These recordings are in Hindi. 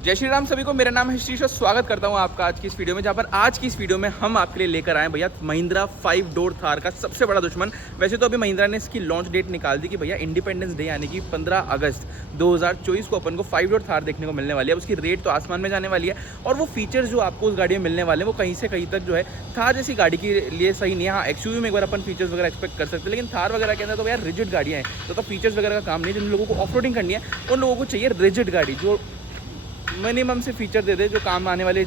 जय श्री राम सभी को। मेरा नाम है शीश और स्वागत करता हूं आपका आज की इस वीडियो में, जहां पर आज की इस वीडियो में हम आपके लिए लेकर आए भैया महिंद्रा 5 डोर थार का सबसे बड़ा दुश्मन। वैसे तो अभी महिंद्रा ने इसकी लॉन्च डेट निकाल दी कि भैया इंडिपेंडेंस डे यानी कि 15 अगस्त 2024 को अपन को 5 डोर थार देखने को मिलने वाली है। उसकी रेट तो आसमान में जाने वाली है और वो फीचर्स जो आपको उस गाड़ी में मिलने वाले हैं वो कहीं से कहीं तक जो है थार जैसी गाड़ी के लिए सही नहीं है। हाँ, एक्सयूवी में एक बार अपन फीचर्स वगैरह एक्सपेक्ट कर सकते हैं, लेकिन थार वगैरह के अंदर तो भैया रिजिड गाड़ियाँ हैं, तो फीचर्स वगैरह का काम नहीं। जिन लोगों को ऑफ रोडिंग करनी है उन लोगों को चाहिए रिजिड गाड़ी जो मिनिमम से फीचर दे दे, जो काम आने वाले,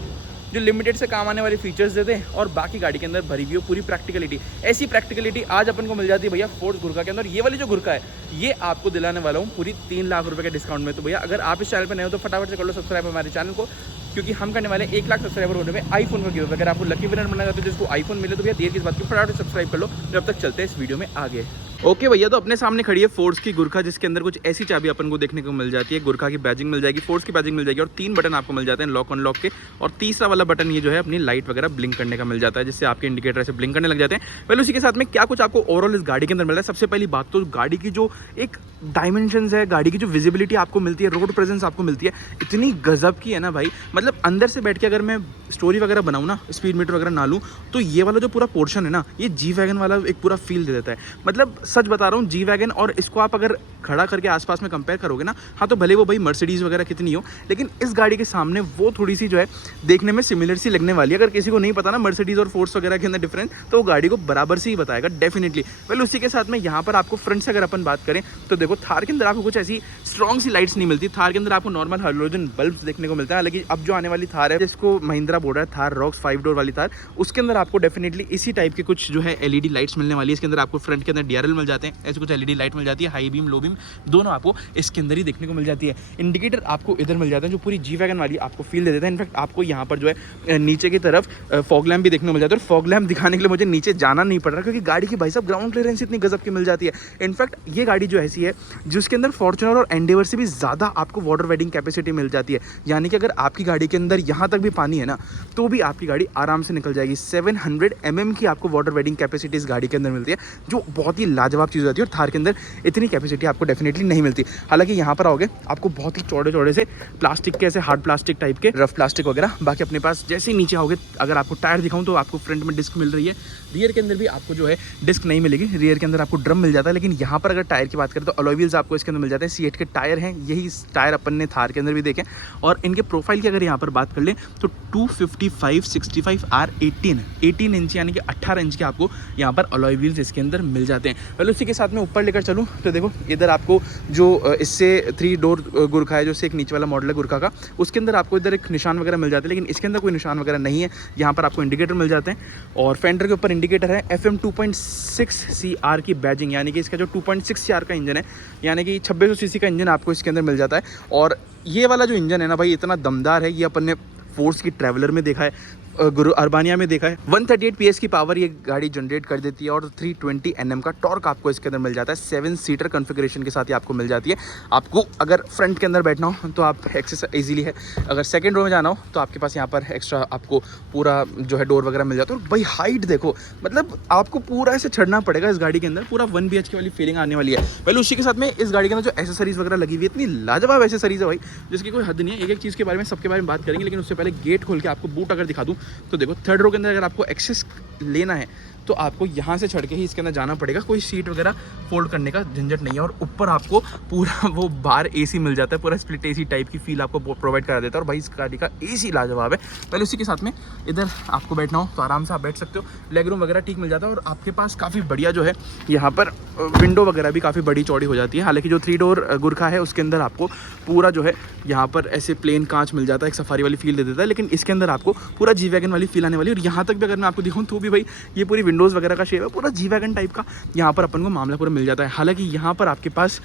जो लिमिटेड से काम आने वाले फीचर्स दे दे और बाकी गाड़ी के अंदर भरी हुई हो पूरी प्रैक्टिकलिटी। ऐसी प्रैक्टिकलिटी आज अपन को मिल जाती है भैया फोर्स गुरका के अंदर। ये वाली जो गुरका है ये आपको दिलाने वाला हूँ पूरी 3 लाख रुपए के डिस्काउंट में। तो भैया अगर आप इस चैनल पर नए हो तो फटाफट से कर लो सब्सक्राइब हमारे चैनल को, क्योंकि हम करने वाले 1 लाख सब्सक्राइबर होने में आईफोन का गिव। अगर आपको लकी विनर बनना है तो जिसको आईफोन मिले तो भैया देर किस बात की, फटाफट सब्सक्राइब कर लो। जब तक चलते हैं इस वीडियो में आगे। ओके भैया, तो अपने सामने खड़ी है फोर्स की गुरका, जिसके अंदर कुछ ऐसी चाबी अपन को देखने को मिल जाती है। गुरका की बैजिंग मिल जाएगी, फोर्स की बैजिंग मिल जाएगी और 3 बटन आपको मिल जाते हैं लॉक अनलॉक के। और तीसरा वाला बटन ये जो है अपनी लाइट वगैरह ब्लिंक करने का मिल जाता है, जिससे आपके इंडिकेटर ऐसे ब्लिंक करने लग जाते हैं। पहले उसी के साथ में क्या कुछ आपको ओवरऑल इस गाड़ी के अंदर मिल रहा है। सबसे पहली बात तो गाड़ी की जो एक डायमेंशंस है, गाड़ी की जो विजिबिलिटी आपको मिलती है, रोड प्रेजेंस आपको मिलती है, इतनी गजब की है ना भाई। मतलब अंदर से बैठ के अगर मैं स्टोरी वगैरह बनाऊँ ना, स्पीड मीटर वगैरह ना लूँ, तो ये वाला जो पूरा पोर्शन है ना, ये जी वैगन वाला एक पूरा फील दे देता है। मतलब सच बता रहा हूँ, जी वैगन और इसको आप अगर खड़ा करके आसपास में कंपेयर करोगे ना, हाँ तो भले वो भाई मर्सिडीज़ वगैरह कितनी हो, लेकिन इस गाड़ी के सामने वो थोड़ी सी जो है देखने में सिमिलर सी लगने वाली है। अगर किसी को नहीं पता ना मर्सिडीज़ और फोर्स वगैरह के अंदर डिफरेंस, तो वो गाड़ी को बराबर से ही बताएगा डेफिनेटली। वेल उसी के साथ में यहाँ पर आपको फ्रंट से अगर अपन बात करें तो देखो थार के अंदर आपको कुछ ऐसी स्ट्रॉन्ग सी लाइट्स नहीं मिलती। थार के अंदर आपको नॉर्मल हैलोजन बल्ब्स देखने को मिलता है। लेकिन अब जो आने वाली थार है, जिसको महिंद्रा बोल रहा है थार रॉक्स 5 डोर वाली थार, उसके अंदर आपको डेफिनेटली इसी टाइप के कुछ जो है एलईडी लाइट्स मिलने वाली है। इसके अंदर आपको फ्रंट के अंदर डीआरएल मिल जाते हैं, ऐसे कुछ एलईडी लाइट मिल जाती है, हाई बीम लो बीम दोनों आपको इसके अंदर ही देखने को मिल जाती है। इंडिकेटर आपको इधर मिल जाता है जो पूरी जी वैगन वाली आपको फील दे देता है। इनफैक्ट आपको यहाँ पर जो है नीचे की तरफ फॉग लैम्प भी देखने को मिल जाता है। और फॉग लैम्प दिखाने के लिए मुझे नीचे जाना नहीं पड़ रहा, क्योंकि गाड़ी की भाई साहब ग्राउंड क्लियरेंस इतनी गजब की मिल जाती है। इनफैक्ट ये गाड़ी जो ऐसी है जिसके अंदर फॉर्च्यूनर और एंडेवर से भी ज़्यादा आपको वाटर वेडिंग कैपेसिटी मिल जाती है। यानी कि अगर आपकी गाड़ी के अंदर यहाँ तक भी पानी है ना, तो भी आपकी गाड़ी आराम से निकल जाएगी। 700 mm की आपको वाटर वेडिंग कैपेसिटी इस गाड़ी के अंदर मिलती है, जो बहुत ही लाजवाब चीज़ होती है। और थार के अंदर इतनी कैपेसिटी आपको डेफिनेटली नहीं मिलती। हालांकि यहाँ पर आओगे आपको बहुत ही चौड़े चौड़े से प्लास्टिक के, ऐसे हार्ड प्लास्टिक टाइप के, रफ प्लास्टिक वगैरह। बाकी अपने पास जैसे ही नीचे आओगे, अगर आपको टायर दिखाऊं तो आपको फ्रंट में डिस्क मिल रही है, रियर के अंदर भी आपको जो है डिस्क नहीं मिलेगी। रियर के अंदर आपको ड्रम मिल जाता है। लेकिन यहाँ पर अगर टायर की बात करें तो अलॉय व्हील्स आपको इसके अंदर मिल जाते हैं। C8 के टायर हैं, यही टायर अपन ने थार के अंदर भी देखे। और इनके प्रोफाइल की अगर यहाँ पर बात कर लें तो 255/65 R18 इंच यानी कि 18 इंच के आपको यहाँ पर अलॉय व्हील्स इसके अंदर मिल जाते हैं। पहले उसी के साथ में ऊपर लेकर चलूँ तो देखो इधर आपको जो इससे 3 डोर गुरका है, जो से एक नीचे वाला मॉडल है गुरका का, उसके अंदर आपको इधर एक निशान वगैरह मिल जाते हैं। लेकिन इसके अंदर कोई निशान वगैरह नहीं है। यहाँ पर आपको इंडिकेटर मिल जाते हैं और फेंडर के ऊपर इंडिकेटर है। FM 2.6 CR की बैजिंग, यानी कि इसका जो 2.6 CR का इंजन है, यानी कि 2600 सीसी का इंजन आपको इसके अंदर मिल जाता है। और ये वाला जो इंजन है ना भाई, इतना दमदार है। ये अपन ने फोर्स की ट्रैवलर में देखा है, अर्बानिया में देखा है। 138 PS की पावर ये गाड़ी जनरेट कर देती है और 320 Nm का टॉर्क आपको इसके अंदर मिल जाता है। 7 सीटर कॉन्फ़िगरेशन के साथ ये आपको मिल जाती है। आपको अगर फ्रंट के अंदर बैठना हो तो आप एक्सेस ईजिली है, अगर सेकंड रो में जाना हो तो आपके पास यहाँ पर एक्स्ट्रा आपको पूरा जो है डोर वगैरह मिल जाता है। और भाई हाइट देखो, मतलब आपको पूरा ऐसे चढ़ना पड़ेगा इस गाड़ी के अंदर, पूरा 1 BHK वाली फीलिंग आने वाली है। पहले उसी के साथ में इस गाड़ी के अंदर जो एसेसरीज वगैरह लगी हुई है, इतनी लाजवाब एसेसरीज है भाई, जिसकी कोई हद नहीं है। एक एक चीज़ के बारे में, सबके बारे में बात करेंगे, लेकिन उससे पहले गेट खोल के आपको बूट अगर दिखा दूँ तो देखो थर्ड रो के अंदर अगर आपको एक्सेस लेना है तो आपको यहाँ से चढ़ के ही इसके अंदर जाना पड़ेगा। कोई सीट वगैरह फोल्ड करने का झंझट नहीं है। और ऊपर आपको पूरा वो बार AC मिल जाता है, पूरा स्प्लिट AC टाइप की फील आपको प्रोवाइड करा देता है। और भाई इस गाड़ी का AC लाजवाब है। पहले उसी के साथ में इधर आपको बैठना हो तो आराम से आप बैठ सकते हो, लेग रूम वगैरह ठीक मिल जाता है। और आपके पास काफ़ी बढ़िया जो है यहाँ पर विंडो वगैरह भी काफ़ी बड़ी चौड़ी हो जाती है। हालांकि जो 3 डोर गुरखा है उसके अंदर आपको पूरा जो है यहाँ पर ऐसे प्लेन कांच मिल जाता है, एक सफारी वाली फील दे देता है। लेकिन इसके अंदर आपको पूरा जी वैगन वाली फील आने वाली है। और यहाँ तक भी अगर मैं आपको दिखाऊँ तो भी भाई ये पूरी विंडोज़ वगैरह का शेप है, पूरा जी वैगन टाइप का यहाँ पर अपन को मामला पूरा मिल जाता है। हालांकि यहाँ पर आपके पास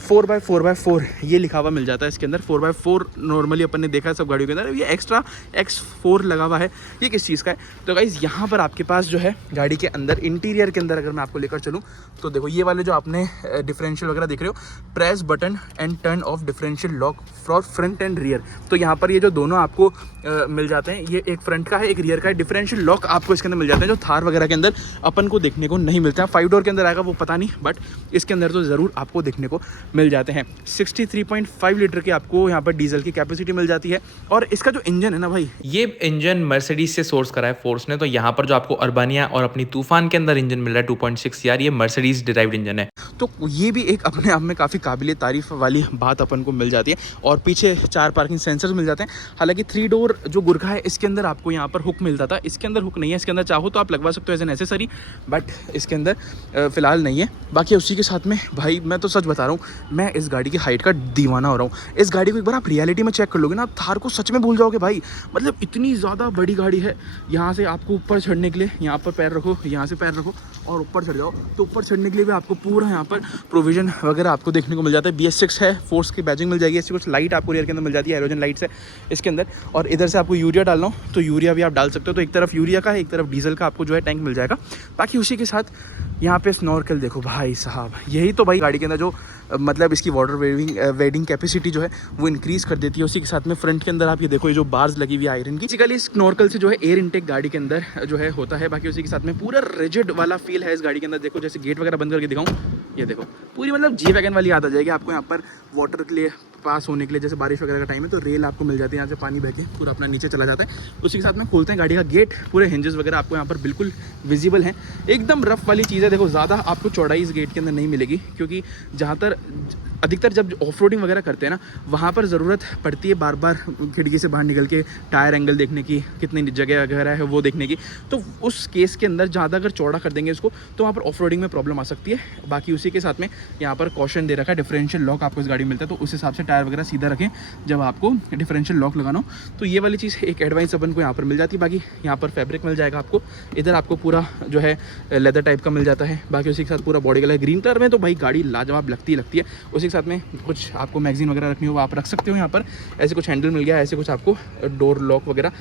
4x4x4 ये लिखा हुआ मिल जाता है इसके अंदर। 4x4 नॉर्मली अपन ने देखा है सब गाड़ियों के अंदर, ये एक्स्ट्रा X4 लगा हुआ है। ये किस चीज़ का है? तो गाइज़ यहाँ पर आपके पास जो है गाड़ी के अंदर इंटीरियर के अंदर अगर मैं आपको लेकर चलूँ तो देखो ये वाले जो आपने डिफरेंशियल वगैरह देख रहे हो, press button and turn off differential lock for front end rear. तो यहाँ पर ये जो दोनों आपको मिल जाते हैं, ये एक फ्रंट का है, एक रियर का है। डिफरेंशियल लॉक आपको इसके अंदर मिल जाते हैं जो थार वगैरह के अंदर अपन को देखने को नहीं मिलते हैं। 5 डोर के अंदर आएगा वो पता नहीं, बट इसके अंदर तो ज़रूर आपको देखने को मिल जाते हैं। 63.5 लीटर की आपको यहाँ पर डीजल की कैपेसिटी मिल जाती है। और इसका जो इंजन है ना भाई, ये इंजन मर्सिडीज से सोर्स करा है फोर्स ने। तो यहाँ पर जो आपको अर्बानिया और अपनी तूफान के अंदर इंजन मिल रहा है 2.6 यार, ये मर्सिडीज डिराइव्ड इंजन है। तो ये भी एक अपने आप में काफ़ी काबिल तारीफ वाली बात अपन को मिल जाती है। और पीछे 4 पार्किंग सेंसर्स मिल जाते हैं। हालांकि 3 डोर जो गुरखा है इसके अंदर आपको यहाँ पर हुक मिलता था, इसके अंदर हुक नहीं है। इसके अंदर चाहो तो आप लगवा सकते हो एज एन एसेसरी, बट इसके अंदर फिलहाल नहीं है। बाकी उसी के साथ में भाई मैं तो सच बता रहा हूँ, मैं इस गाड़ी की हाइट का दीवाना हो रहा हूँ। इस गाड़ी को एक बार आप रियलिटी में चेक कर लोगे ना, आप थार को सच में भूल जाओगे भाई। मतलब इतनी ज़्यादा बड़ी गाड़ी है। यहाँ से आपको ऊपर चढ़ने के लिए यहाँ पर पैर रखो, यहाँ से पैर रखो और ऊपर चढ़ जाओ, तो ऊपर चढ़ने के लिए भी आपको पूरा यहाँ पर प्रोविजन वगैरह आपको देखने को मिल जाता है। BS6 है, फोर्स की बैजिंग मिल जाएगी। ऐसी कुछ लाइट आपको रियर के अंदर मिल जाती है, हैलोजन लाइट्स है इसके अंदर। और इधर से आपको यूरिया डालना हो तो यूरिया भी आप डाल सकते हो। तो एक तरफ यूरिया का है, एक तरफ डीजल का आपको जो है टैंक मिल जाएगा। बाकी उसी के साथ यहाँ पे स्नॉर्कल देखो भाई साहब, यही तो भाई गाड़ी के अंदर जो मतलब इसकी वाटर वेडिंग कैपेसिटी जो है वो इंक्रीज़ कर देती है। उसी के साथ में फ्रंट के अंदर आप ये देखो, ये जो बार्स लगी हुई है आयरन की, बेसिकली स्नॉर्कल से जो है एयर इनटेक गाड़ी के अंदर जो है होता है। बाकी उसी के साथ में पूरा रिजिड वाला फील है इस गाड़ी के अंदर। देखो जैसे गेट वगैरह बंद करके दिखाऊं, ये देखो पूरी मतलब जी वैगन वाली याद आ जाएगी आपको। यहाँ पर वाटर के लिए पास होने के लिए, जैसे बारिश वगैरह का टाइम है तो रेल आपको मिल जाती है, यहाँ से पानी बह के पूरा अपना नीचे चला जाता है। उसी के साथ में खोलते हैं गाड़ी का गेट, पूरे हिंजेस वगैरह आपको यहाँ पर बिल्कुल विजिबल हैं। एकदम रफ वाली चीज़ है। देखो ज़्यादा आपको चौड़ाई इस गेट के अंदर नहीं मिलेगी, क्योंकि जहाँ तक अधिकतर जब ऑफ रोडिंग वगैरह करते हैं ना, वहाँ पर ज़रूरत पड़ती है बार बार खिड़की से बाहर निकल के टायर एंगल देखने की, कितनी जगह वगैरह है वो देखने की। तो उस केस के अंदर ज़्यादा अगर चौड़ा कर देंगे इसको तो वहाँ पर ऑफ रोडिंग में प्रॉब्लम आ सकती है। बाकी उसी के साथ में यहाँ पर कॉशन दे रखा है, डिफरेंशियल लॉक आपको इस गाड़ी में मिलता है। तो उस हिसाब से टायर वगैरह सीधा रखें जब आपको डिफरेंशियल लॉक लगाना हो। तो ये वाली चीज़ एक एडवाइस अपन को यहाँ पर मिल जाती है। बाकी यहाँ पर फैब्रिक मिल जाएगा आपको, इधर आपको पूरा जो है लेदर टाइप का मिल जाता है। बाकी उसी के साथ पूरा बॉडी कलर ग्रीन कलर में, तो भाई गाड़ी लाजवाब लगती है। उसी के साथ में कुछ आपको मैगजीन वगैरह रखनी हो आप रख सकते हो यहाँ पर। ऐसे कुछ हैंडल मिल गया, ऐसे कुछ आपको डोर लॉक वगैरह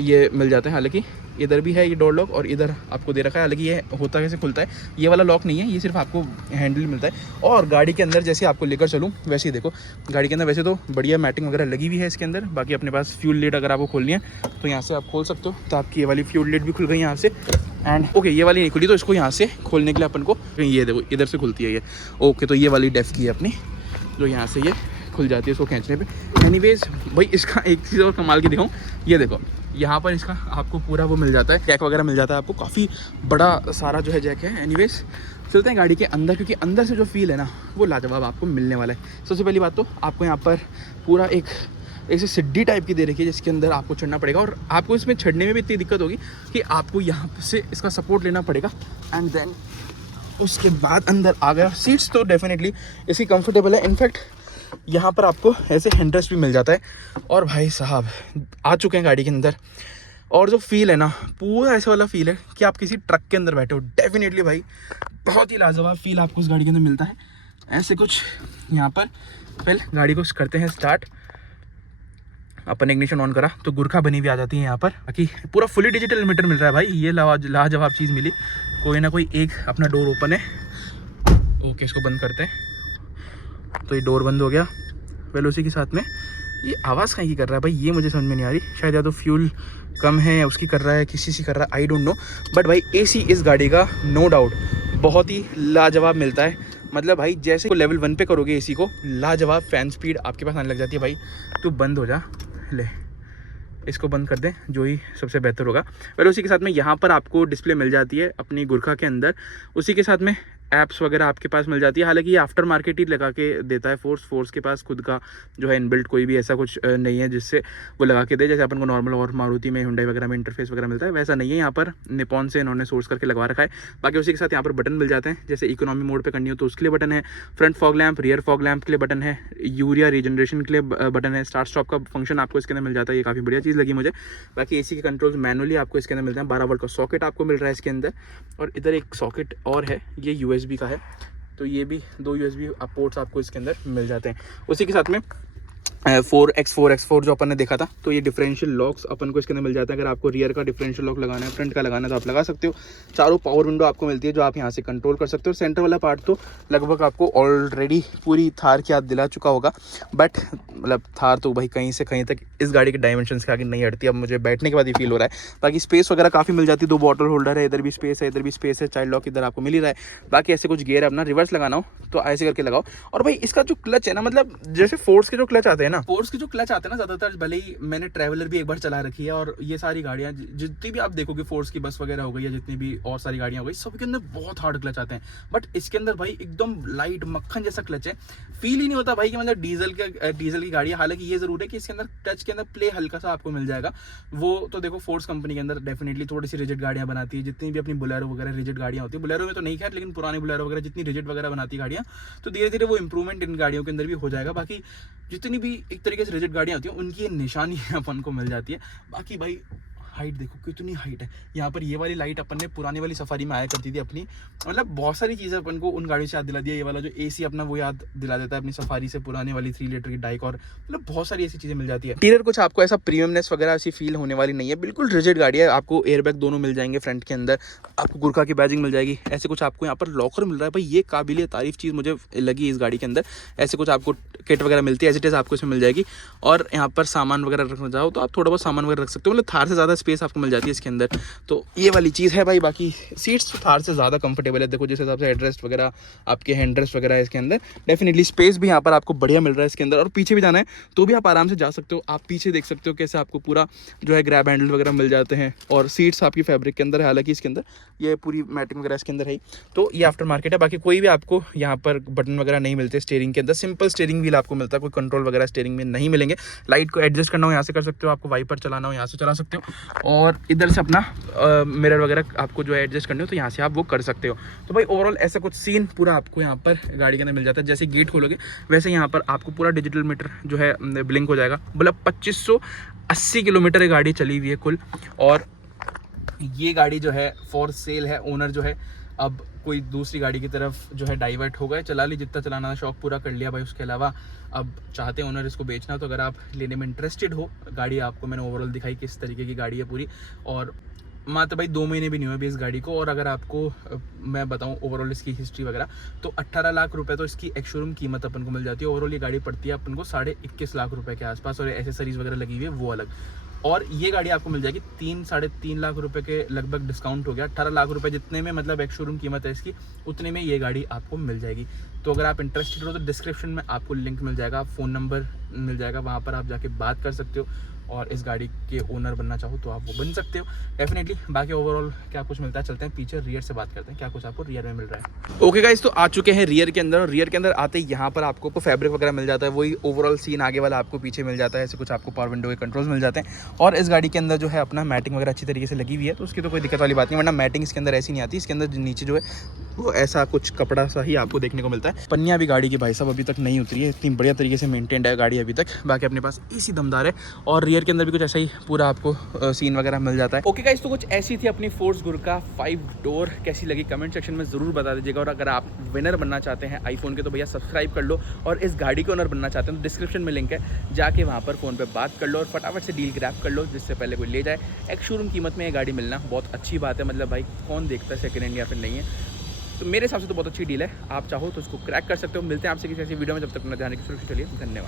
ये मिल जाते हैं। हालांकि इधर भी है ये डोर लॉक और इधर आपको दे रखा है। हालांकि ये होता कैसे खुलता है, ये वाला लॉक नहीं है, ये सिर्फ आपको हैंडल मिलता है। और गाड़ी के अंदर जैसे आपको लेकर चलूँ वैसे ही देखो, गाड़ी के अंदर वैसे तो बढ़िया मैटिंग वगैरह लगी हुई है इसके अंदर। बाकी अपने पास फ्यूल लिड अगर आपको खोलनी है तो यहाँ से आप खोल सकते हो। तो आपकी ये वाली फ्यूल लिड भी खुल गई यहाँ से। एंड ओके, ये वाली नहीं खुली तो इसको यहाँ से खोलने के लिए अपन को ये देखो इधर से खुलती है ये। ओके, तो ये वाली डेफ की है अपनी, जो यहाँ से ये खुल जाती है इसको खींचने पे। एनीवेज भाई इसका एक चीज़ और कमाल की दिखाऊँ, ये देखो यहाँ पर इसका आपको पूरा वो मिल जाता है, जैक वगैरह मिल जाता है आपको। काफ़ी बड़ा सारा जो है जैक है। एनीवेज चलते हैं गाड़ी के अंदर, क्योंकि अंदर से जो फील है ना वो लाजवाब आपको मिलने वाला है। सबसे पहली बात तो आपको यहाँ पर पूरा एक ऐसे सिड्डी टाइप की दे रखी है जिसके अंदर आपको चढ़ना पड़ेगा। और आपको इसमें चढ़ने में भी इतनी दिक्कत होगी कि आपको यहाँ से इसका सपोर्ट लेना पड़ेगा। एंड देन उसके बाद अंदर आ गया। सीट्स तो डेफिनेटली इसकी कंफर्टेबल है। इनफैक्ट यहाँ पर आपको ऐसे हैंडरेस्ट भी मिल जाता है। और भाई साहब आ चुके हैं गाड़ी के अंदर, और जो फील है ना पूरा ऐसा वाला फील है कि आप किसी ट्रक के अंदर बैठे हो। डेफिनेटली भाई बहुत ही लाजवाब फील आपको इस गाड़ी के अंदर मिलता है। ऐसे कुछ यहाँ पर पहले गाड़ी को करते हैं स्टार्ट। अपन इग्निशन ऑन करा तो गुरखा बनी हुई आ जाती है यहाँ पर। बाकी पूरा फुली डिजिटल मीटर मिल रहा है भाई, ये लाजवाब चीज़ मिली। कोई ना कोई एक अपना डोर ओपन है। ओके, इसको बंद करते हैं तो ये डोर बंद हो गया। वेल उसी के साथ में ये आवाज़ कहीं की कर रहा है भाई, ये मुझे समझ में नहीं आ रही। शायद या तो फ्यूल कम है या उसकी कर रहा है, किसी से कर रहा है, आई डोंट नो। बट भाई एसी इस गाड़ी का नो डाउट बहुत ही लाजवाब मिलता है। मतलब भाई जैसे को लेवल 1 पे करोगे एसी को, लाजवाब फैन स्पीड आपके पास आने लग जाती है। भाई तू बंद हो जा, ले इसको बंद कर दें, जो ही सबसे बेहतर होगा। वेल उसी के साथ में यहाँ पर आपको डिस्प्ले मिल जाती है अपनी गुरखा के अंदर। उसी के साथ में ऐप्स वगैरह आपके पास मिल जाती है। हालांकि ये आफ्टर मार्केट ही लगा के देता है फोर्स के पास खुद का जो है इनबिल्ट कोई भी ऐसा कुछ नहीं है जिससे वो लगा के दे। जैसे अपन को नॉर्मल और मारुति में, हुंडई वगैरह में इंटरफेस वगैरह मिलता है, वैसा नहीं है। यहाँ पर निपॉन से इन्होंने सोर्स करके लगवा रखा है। बाकी उसी के साथ यहाँ पर बटन मिल जाते हैं, जैसे इकोनॉमी मोड पर करनी हो तो उसके लिए बटन है, front fog lamp, rear fog lamp के लिए बटन है, यूरिया रीजनरेशन के लिए बटन है, स्टार्ट स्टॉप का फंक्शन आपको इसके अंदर मिल जाता है। ये काफ़ी बढ़िया चीज़ लगी मुझे। बाकी एसी के कंट्रोल्स मैनुअली आपको इसके अंदर मिलते हैं। 12 वोल्ट का सॉकेट आपको मिल रहा है इसके अंदर। और इधर एक सॉकेट और है, ये USB का है, तो ये भी 2 USB पोर्ट्स आपको इसके अंदर मिल जाते हैं। उसी के साथ में 4x4 जो अपन ने देखा था, तो ये डिफरेंशियल लॉक्स अपन को इसके अंदर मिल जाता है। अगर आपको रियर का डिफरेंशियल लॉक लगाना है, फ्रंट का लगाना है तो आप लगा सकते हो। चारों पावर विंडो आपको मिलती है जो आप यहाँ से कंट्रोल कर सकते हो। सेंटर वाला पार्ट तो लगभग आपको ऑलरेडी पूरी थार की याद दिला चुका होगा, बट मतलब थार तो भाई कहीं से कहीं तक इस गाड़ी के डायमेंशंस के आगे नहीं हटती। अब मुझे बैठने के बाद ये फील हो रहा है। बाकी स्पेस वगैरह काफ़ी मिल जाती है, 2 बॉटल होल्डर है, इधर भी स्पेस है, इधर भी स्पेस है, चाइल्ड लॉक इधर आपको मिल ही रहा है। बाकी ऐसे कुछ गियर है, अपना रिवर्स लगाना हो तो ऐसे करके लगाओ। और भाई इसका जो क्लच है ना, मतलब जैसे फोर्स के जो क्लच आते हैं ना, फोर्स के जो क्लच आते हैं ना, ज़्यादातर भले ही मैंने ट्रैवलर भी एक बार चला रखी है और ये सारी गाड़ियाँ जितनी भी आप देखोगे, फोर्स की बस वगैरह हो गई या जितनी भी और सारी गाड़ियाँ हो गई, सबके अंदर बहुत हार्ड क्लच आते हैं। बट इसके अंदर भाई एकदम लाइट मक्खन जैसा क्लच है, फील ही नहीं होता भाई कि मतलब डीजल की गाड़ी है। हालांकि ये जरूर है कि इसके अंदर टच के अंदर प्ले हल्का सा आपको मिल जाएगा। वो तो देखो फोर्स कंपनी के अंदर डेफिनेटली थोड़ी सी रिजिड गाड़ियाँ बनाती है, जितनी भी अपनी बुलेरो वगैरह रिजिड गाड़ियाँ होती है, बुलेरो में तो नहीं खैर, लेकिन पुरानी बुलेरो वगैरह जितनी रिजिड वगैरह बनाती है गाड़ियाँ, तो धीरे धीरे वो इंप्रूवमेंट इन गाड़ियों के अंदर भी हो जाएगा। बाकी जितनी भी एक तरीके से रिजिड गाड़ियाँ होती हैं उनकी ये निशानी अपन को मिल जाती है। बाकी भाई हाइट देखो कितनी हाइट है। यहाँ पर ये वाली लाइट अपन ने पुरानी वाली सफारी में आया करती थी अपनी, मतलब बहुत सारी चीज़ें अपन को उन गाड़ियों से याद दिला दिया। ये वाला जो एसी अपना वो याद दिला देता है अपनी सफारी से, पुराने वाली 3 लीटर की डाइक, और मतलब बहुत सारी ऐसी चीज़ें मिल जाती है। इंटीरियर कुछ आपको ऐसा प्रीमियमनेस वगैरह ऐसी फील होने वाली नहीं है, बिल्कुल रिजिड गाड़ी है। आपको एयरबैग दोनों मिल जाएंगे फ्रंट के अंदर, आपको गुरखा की बैजिंग मिल जाएगी। ऐसे कुछ आपको यहाँ पर लॉकर मिल रहा है भाई, ये काबिल तारीफ चीज़ मुझे लगी इस गाड़ी के अंदर। ऐसे कुछ आपको किट वगैरह मिलती है, एज इट इज़ आपको इसमें मिल जाएगी। और यहाँ पर सामान वगैरह रखना चाहो तो आप थोड़ा बहुत सामान वगैरह रख सकते हो, मतलब थार से ज़्यादा स्पेस आपको मिल जाती है इसके अंदर, तो ये वाली चीज़ है भाई। बाकी सीट्स तो थार से ज़्यादा कंफर्टेबल है, देखो जिस हिसाब से हेडरेस्ट वगैरह आपके हैंडरेस्ट वगैरह है इसके अंदर, डेफिनेटली स्पेस भी यहाँ पर आपको बढ़िया मिल रहा है इसके अंदर। और पीछे भी जाना है तो भी आप आराम से जा सकते हो। आप पीछे देख सकते हो कैसे आपको पूरा जो है ग्रैब हैंडल वगैरह मिल जाते हैं, और सीट्स आपकी फैब्रिक के अंदर है, हालांकि इसके अंदर ये पूरी मैटिंग वगैरह इसके अंदर है, तो ये आफ्टर मार्केट है। बाकी कोई भी आपको यहाँ पर बटन वगैरह नहीं मिलते स्टीयरिंग के अंदर, सिंपल स्टीयरिंग व्हील आपको मिलता है, कोई कंट्रोल वगैरह स्टीयरिंग में नहीं मिलेंगे। लाइट को एडजस्ट करना हो यहाँ से कर सकते हो, आपको वाइपर चलाना हो यहाँ से चला सकते हो, और इधर से अपना मिरर वगैरह आपको जो है एडजस्ट करने हो तो यहाँ से आप वो कर सकते हो। तो भाई ओवरऑल ऐसा कुछ सीन पूरा आपको यहाँ पर गाड़ी के अंदर मिल जाता है। जैसे गेट खोलोगे वैसे यहाँ पर आपको पूरा डिजिटल मीटर जो है ब्लिंक हो जाएगा। मतलब 2580 किलोमीटर ये गाड़ी चली हुई है कुल, और ये गाड़ी जो है फॉर सेल है। ओनर जो है अब कोई दूसरी गाड़ी की तरफ जो है डाइवर्ट हो गए, चला ली जितना चलाना था, शौक पूरा कर लिया भाई। उसके अलावा अब चाहते हैं ओनर इसको बेचना, तो अगर आप लेने में इंटरेस्टेड हो, गाड़ी आपको मैंने ओवरऑल दिखाई किस तरीके की गाड़ी है पूरी, और मात्र भाई 2 महीने भी नहीं हुए अभी इस गाड़ी को। और अगर आपको मैं बताऊं ओवरऑल इसकी हिस्ट्री वगैरह, तो 18 लाख रुपए तो इसकी एक शोरूम कीमत अपन को मिल जाती है। ओवरऑल ये गाड़ी पड़ती है अपन को 21.5 लाख रुपए के आसपास, और एसेसरीज वगैरह लगी हुई है वो अलग। और ये गाड़ी आपको मिल जाएगी 3-3.5 लाख रुपए के लगभग, डिस्काउंट हो गया 18 लाख रुपए जितने में, मतलब एक शोरूम कीमत है इसकी, उतने में ये गाड़ी आपको मिल जाएगी। तो अगर आप इंटरेस्टेड हो तो डिस्क्रिप्शन में आपको लिंक मिल जाएगा, फ़ोन नंबर मिल जाएगा, वहाँ पर आप जाके बात कर सकते हो, और इस गाड़ी के ओनर बनना चाहो तो आप वो बन सकते हो डेफिनेटली। बाकी ओवरऑल क्या कुछ मिलता है, चलते हैं पीछे रियर से बात करते हैं क्या कुछ आपको रियर में मिल रहा है। ओके गाइस, तो आ चुके हैं रियर के अंदर, और रियर के अंदर आते ही यहाँ पर आपको फैब्रिक वगैरह मिल जाता है, वही ओवरऑल सीन आगे वाला आपको पीछे मिल जाता है। ऐसे कुछ आपको पावर विंडो के कंट्रोल्स मिल जाते हैं, और इस गाड़ी के अंदर जो है अपना मैटिंग वगैरह अच्छी तरीके से लगी हुई है, तो उसकी तो कोई दिक्कत वाली बात नहीं, वरना मैटिंग इसके अंदर ऐसी नहीं आती। इसके अंदर नीचे जो है वो ऐसा कुछ कपड़ा सा ही आपको देखने को मिलता है। पन्नियाँ भी गाड़ी की भाई साहब अभी तक नहीं उतरी है, इतनी बढ़िया तरीके से मेंटेन्ड है गाड़ी अभी तक। बाकी अपने पास एसी दमदार है, और रियर के अंदर भी कुछ ऐसा ही पूरा आपको सीन वगैरह मिल जाता है। ओके गाइस, तो कुछ ऐसी थी अपनी फोर्स गुरका 5 डोर। कैसी लगी कमेंट सेक्शन में ज़रूर बता दीजिएगा, और अगर आप विनर बनना चाहते हैं आईफोन के तो भैया सब्सक्राइब कर लो, और इस गाड़ी के ओनर बनना चाहते हैं तो डिस्क्रिप्शन में लिंक है, जाके वहाँ पर फ़ोन पर बात कर लो और फटाफट से डील ग्रैब कर लो, जिससे पहले कोई ले जाए। एक शोरूम कीमत में ये गाड़ी मिलना बहुत अच्छी बात है, मतलब भाई कौन देखता है सेकेंड हैंड या फिर नहीं है, तो मेरे हिसाब से तो बहुत अच्छी डील है। आप चाहो तो उसको क्रैक कर सकते हो। मिलते हैं आपसे किसी ऐसी वीडियो में, जब तक अपना ध्यान रखिए, सुरक्षित चलिए, धन्यवाद।